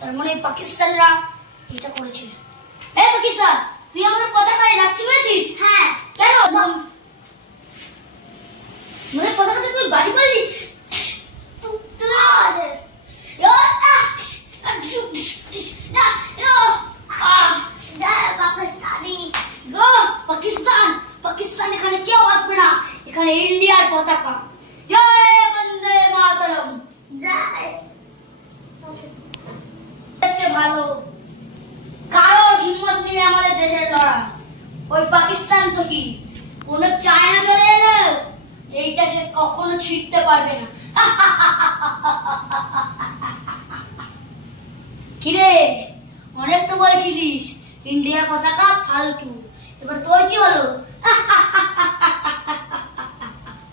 তার মানে পাকিস্তানরা এটা করেছে। এই পাকিস্তান, তুই আমাদের পতাকায় রাখতে পেরেছিস? হ্যাঁ। কেন? আমাদের পতাকাতে তুই বাজি করলি? পাকিস্তান পাকিস্তান এখানে কেউ আসবে না, এখানে ইন্ডিয়ার পতাকা। জয় বন্দে মাতরম। জয়। দেশকে ভালো, কারো হিম্মত নেই আমাদের দেশের লড়া। ওই পাকিস্তান তো কি, কোন চায়না চলে এলো এইটাকে কখনো ছিটতে পারবে না। কিরে, অনেক তো বলছিলিস ইন্ডিয়ার পতাকা ফালতু, এবার তোর কি হলো?